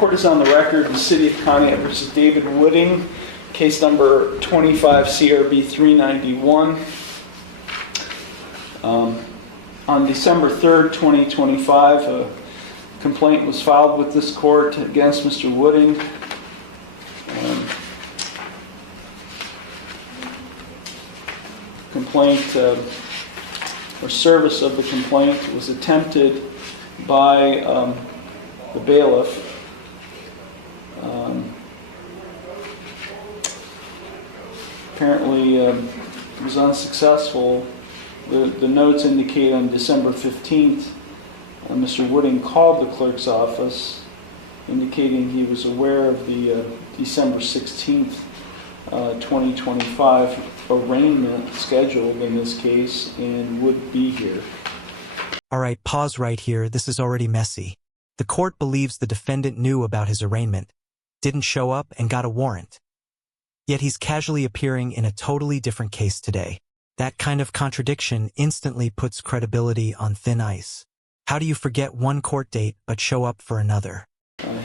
Court is on the record in the City of Pontiac versus David Wooding, case number 25 CRB 391. On December 3rd, 2025, a complaint was filed with this court against Mr. Wooding. Complaint or service of the complaint was attempted by the bailiff. Apparently it was unsuccessful. The notes indicate on December 15th, Mr. Wooding called the clerk's office indicating he was aware of the December 16th, 2025 arraignment scheduled in this case and would be here. All right, pause right here. This is already messy. The court believes the defendant knew about his arraignment, didn't show up, and got a warrant. Yet he's casually appearing in a totally different case today. That kind of contradiction instantly puts credibility on thin ice. How do you forget one court date but show up for another?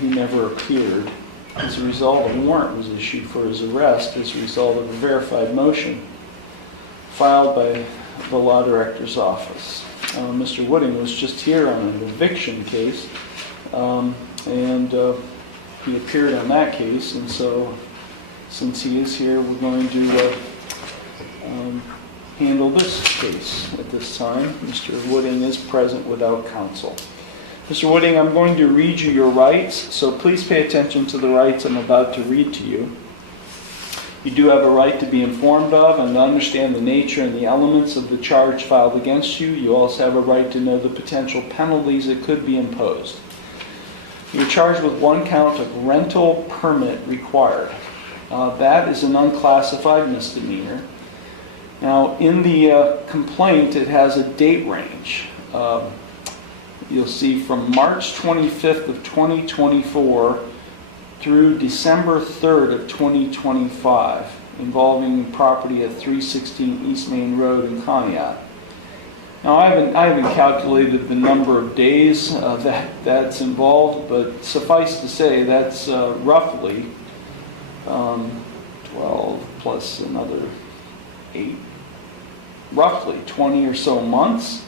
He never appeared. As a result, a warrant was issued for his arrest as a result of a verified motion filed by the law director's office. Mr. Wooding was just here on an eviction case, and he appeared on that case, and so since he is here, we're going to handle this case at this time. Mr. Wooding is present without counsel. Mr. Wooding, I'm going to read you your rights, so please pay attention to the rights I'm about to read to you. You do have a right to be informed of and to understand the nature and the elements of the charge filed against you. You also have a right to know the potential penalties that could be imposed. You're charged with one count of rental permit required. That is an unclassified misdemeanor. Now, in the complaint, it has a date range. You'll see from March 25th of 2024 through December 3rd of 2025, involving property at 316 East Main Road in Pontiac. Now, I haven't calculated the number of days that's involved, but suffice to say that's roughly 12 plus another 8, roughly 20 or so months.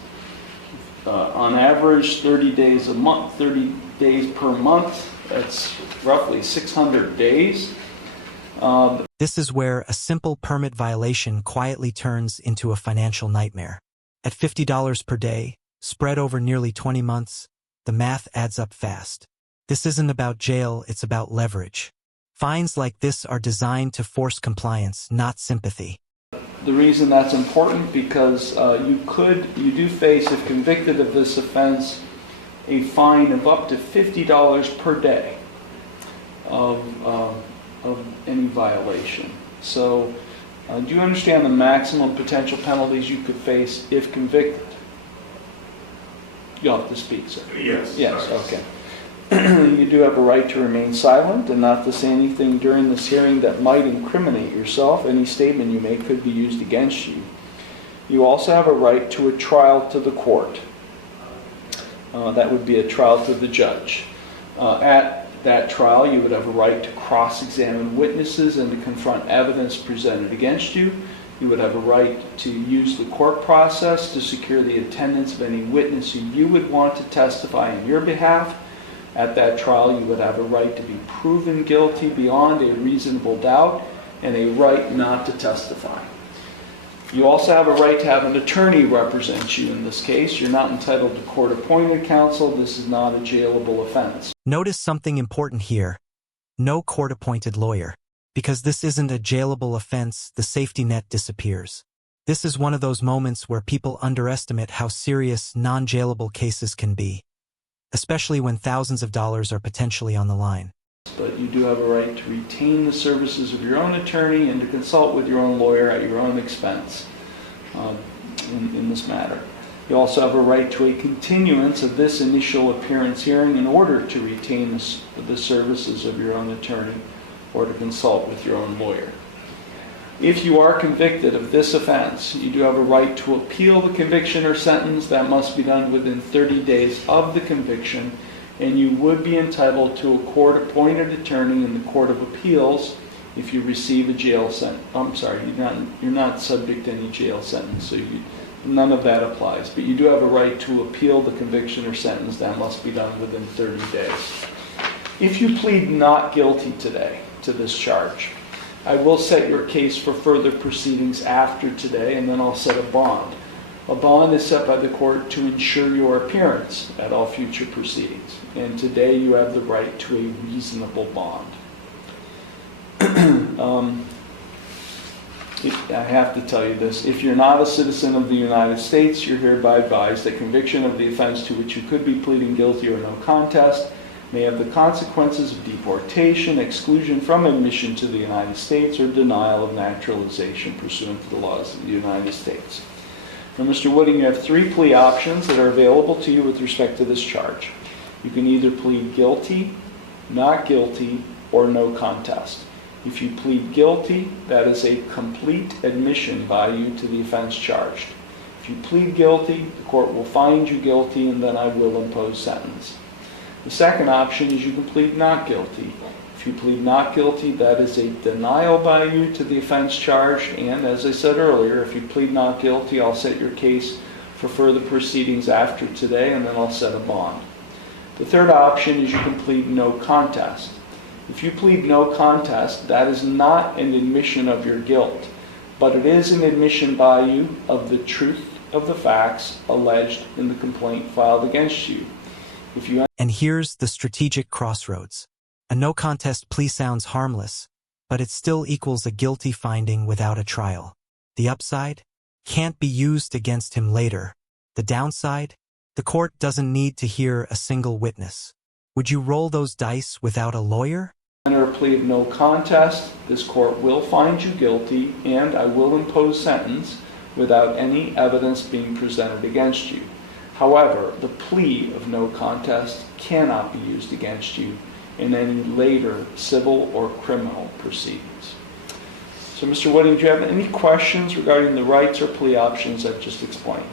On average, 30 days a month, 30 days per month. That's roughly 600 days. This is where a simple permit violation quietly turns into a financial nightmare. At $50 per day, spread over nearly 20 months, the math adds up fast. This isn't about jail, it's about leverage. Fines like this are designed to force compliance, not sympathy. The reason that's important because you do face, if convicted of this offense, a fine of up to $50 per day of any violation. So, do you understand the maximum potential penalties you could face if convicted? You'll have to speak, sir. Yes. Yes. Sorry. Okay. You do have a right to remain silent and not to say anything during this hearing that might incriminate yourself. Any statement you make could be used against you. You also have a right to a trial to the court. That would be a trial to the judge. At that trial, you would have a right to cross-examine witnesses and to confront evidence presented against you. You would have a right to use the court process to secure the attendance of any witness who you would want to testify in your behalf. At that trial, you would have a right to be proven guilty beyond a reasonable doubt and a right not to testify. You also have a right to have an attorney represent you in this case. You're not entitled to court-appointed counsel. This is not a jailable offense. Notice something important here. No court-appointed lawyer. Because this isn't a jailable offense, the safety net disappears. This is one of those moments where people underestimate how serious non-jailable cases can be, especially when thousands of dollars are potentially on the line. But you do have a right to retain the services of your own attorney and to consult with your own lawyer at your own expense in this matter. You also have a right to a continuance of this initial appearance hearing in order to retain the services of your own attorney or to consult with your own lawyer. If you are convicted of this offense, you do have a right to appeal the conviction or sentence. That must be done within 30 days of the conviction and you would be entitled to a court-appointed attorney in the Court of Appeals if you receive a jail sentence. I'm sorry, you're not subject to any jail sentence, so none of that applies. But you do have a right to appeal the conviction or sentence. That must be done within 30 days. If you plead not guilty today to this charge, I will set your case for further proceedings after today, and then I'll set a bond. A bond is set by the court to ensure your appearance at all future proceedings. And today you have the right to a reasonable bond. I have to tell you this. If you're not a citizen of the United States, you're hereby advised that conviction of the offense to which you could be pleading guilty or no contest may have the consequences of deportation, exclusion from admission to the United States, or denial of naturalization pursuant to the laws of the United States. Now, Mr. Wooding, you have 3 plea options that are available to you with respect to this charge. You can either plead guilty, not guilty, or no contest. If you plead guilty, that is a complete admission by you to the offense charged. If you plead guilty, the court will find you guilty, and then I will impose sentence. The second option is you can plead not guilty. If you plead not guilty, that is a denial by you to the offense charged, and as I said earlier, if you plead not guilty, I'll set your case for further proceedings after today, and then I'll set a bond. The third option is you can plead no contest. If you plead no contest, that is not an admission of your guilt, but it is an admission by you of the truth of the facts alleged in the complaint filed against you. And here's the strategic crossroads. A no contest plea sounds harmless, but it still equals a guilty finding without a trial. The upside? Can't be used against him later. The downside? The court doesn't need to hear a single witness. Would you roll those dice without a lawyer? Under a plea of no contest, this court will find you guilty, and I will impose sentence without any evidence being presented against you. However, the plea of no contest cannot be used against you in any later civil or criminal proceedings. So, Mr. Wooding, do you have any questions regarding the rights or plea options I've just explained?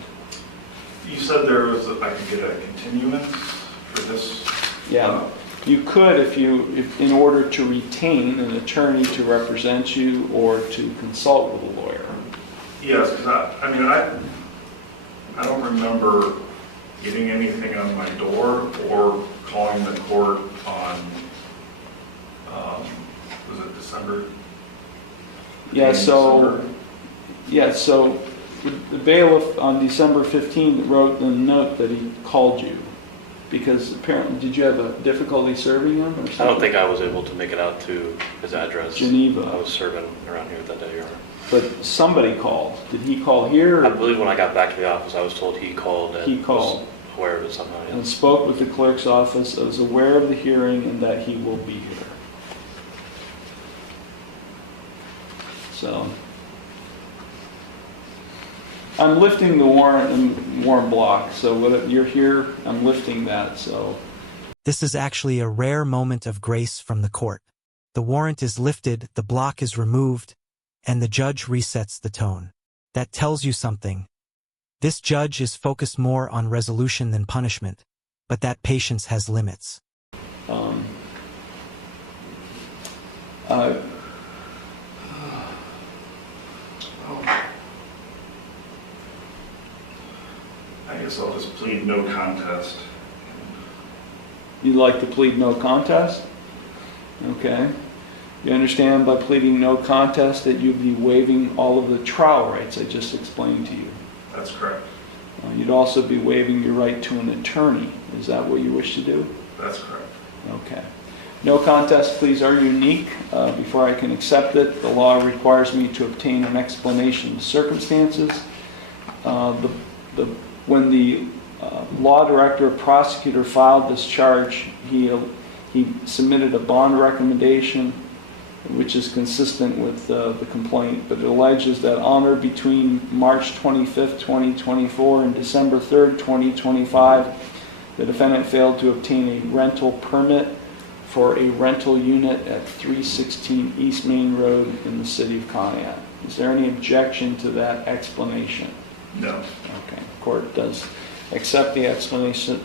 You said I could get a continuance for this? Yeah. You could if in order to retain an attorney to represent you or to consult with a lawyer. Yes, because I don't remember getting anything on my door or calling the court on, was it December? Yeah, so the bailiff on December 15th wrote the note that he called you. Because apparently, did you have a difficulty serving him or something? I don't think I was able to make it out to his address. Geneva. I was serving around here that day. But somebody called. Did he call here? I believe when I got back to the office, I was told he called. And he called. Was aware of it somehow. Yes. And spoke with the clerk's office, was aware of the hearing, and that he will be here. So, I'm lifting the warrant block. So what you're here, I'm lifting that. So this is actually a rare moment of grace from the court. The warrant is lifted, the block is removed, and the judge resets the tone. That tells you something. This judge is focused more on resolution than punishment, but that patience has limits. I guess I'll just plead no contest. You'd like to plead no contest? Okay. You understand by pleading no contest that you'd be waiving all of the trial rights I just explained to you. That's correct. You'd also be waiving your right to an attorney. Is that what you wish to do? That's correct. Okay. No contest pleas are unique. Before I can accept it, the law requires me to obtain an explanation of the circumstances. When the law director or prosecutor filed this charge, he submitted a bond recommendation, which is consistent with the complaint, but it alleges that on or between March 25th, 2024 and December 3rd, 2025, the defendant failed to obtain a rental permit for a rental unit at 316 East Main Road in the city of Conneaut. Is there any objection to that explanation? No. Okay. The court does accept the explanation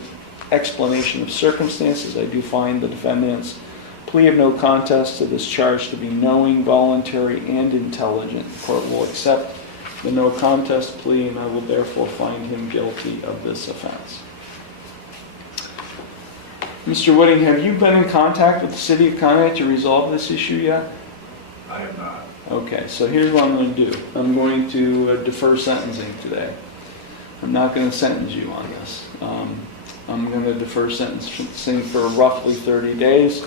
explanation of circumstances. I do find the defendant's plea of no contest to this charge to be knowing, voluntary, and intelligent. The court will accept the no contest plea, and I will therefore find him guilty of this offense. Mr. Wooding, have you been in contact with the City of Conneaut to resolve this issue yet? I have not. Okay, so here's what I'm going to do. I'm going to defer sentencing today. I'm not going to sentence you on this. I'm going to defer sentencing for roughly 30 days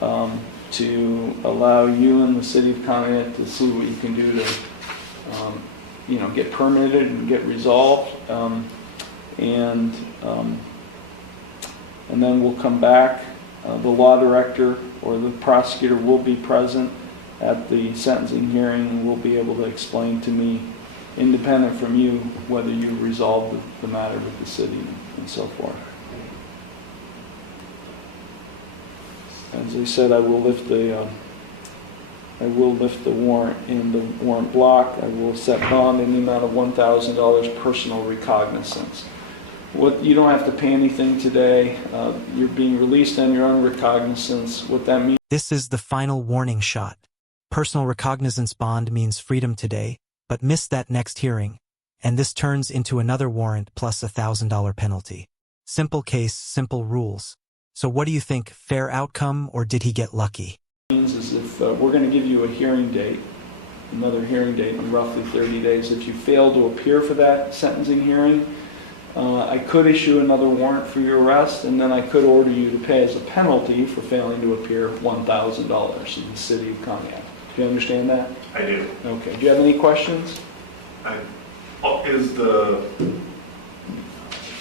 to allow you and the City of Conneaut to see what you can do to get permitted and get resolved. And then we'll come back. The law director or the prosecutor will be present at the sentencing hearing and will be able to explain to me, independent from you, whether you resolved the matter with the city and so forth. As I said, I will lift the warrant in the warrant block. I will set bond in the amount of $1,000 personal recognizance. You don't have to pay anything today. You're being released on your own recognizance. What that means. This is the final warning shot. Personal recognizance bond means freedom today, but miss that next hearing, and this turns into another warrant plus $1,000 penalty. Simple case, simple rules. So what do you think, fair outcome, or did he get lucky? Means is if we're going to give you a hearing date, another hearing date in roughly 30 days. If you fail to appear for that sentencing hearing, I could issue another warrant for your arrest, and then I could order you to pay as a penalty for failing to appear $1,000 in the City of Conneaut. Do you understand that? I do. Okay. Do you have any questions?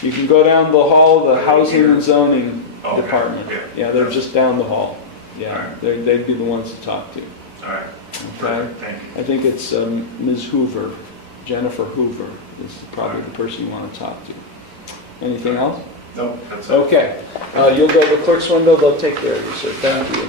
You can go down the hall, the Housing and Zoning Okay. Department. Yeah. They're just down the hall. Yeah, All right. they'd be the ones to talk to. All right. Okay. Perfect. Thank you. I think it's Ms. Hoover, Jennifer Hoover is probably the person you want to talk to. Anything else? Nope, that's it. Okay. You'll go to the clerk's window. They'll take care of you, sir. Thank you.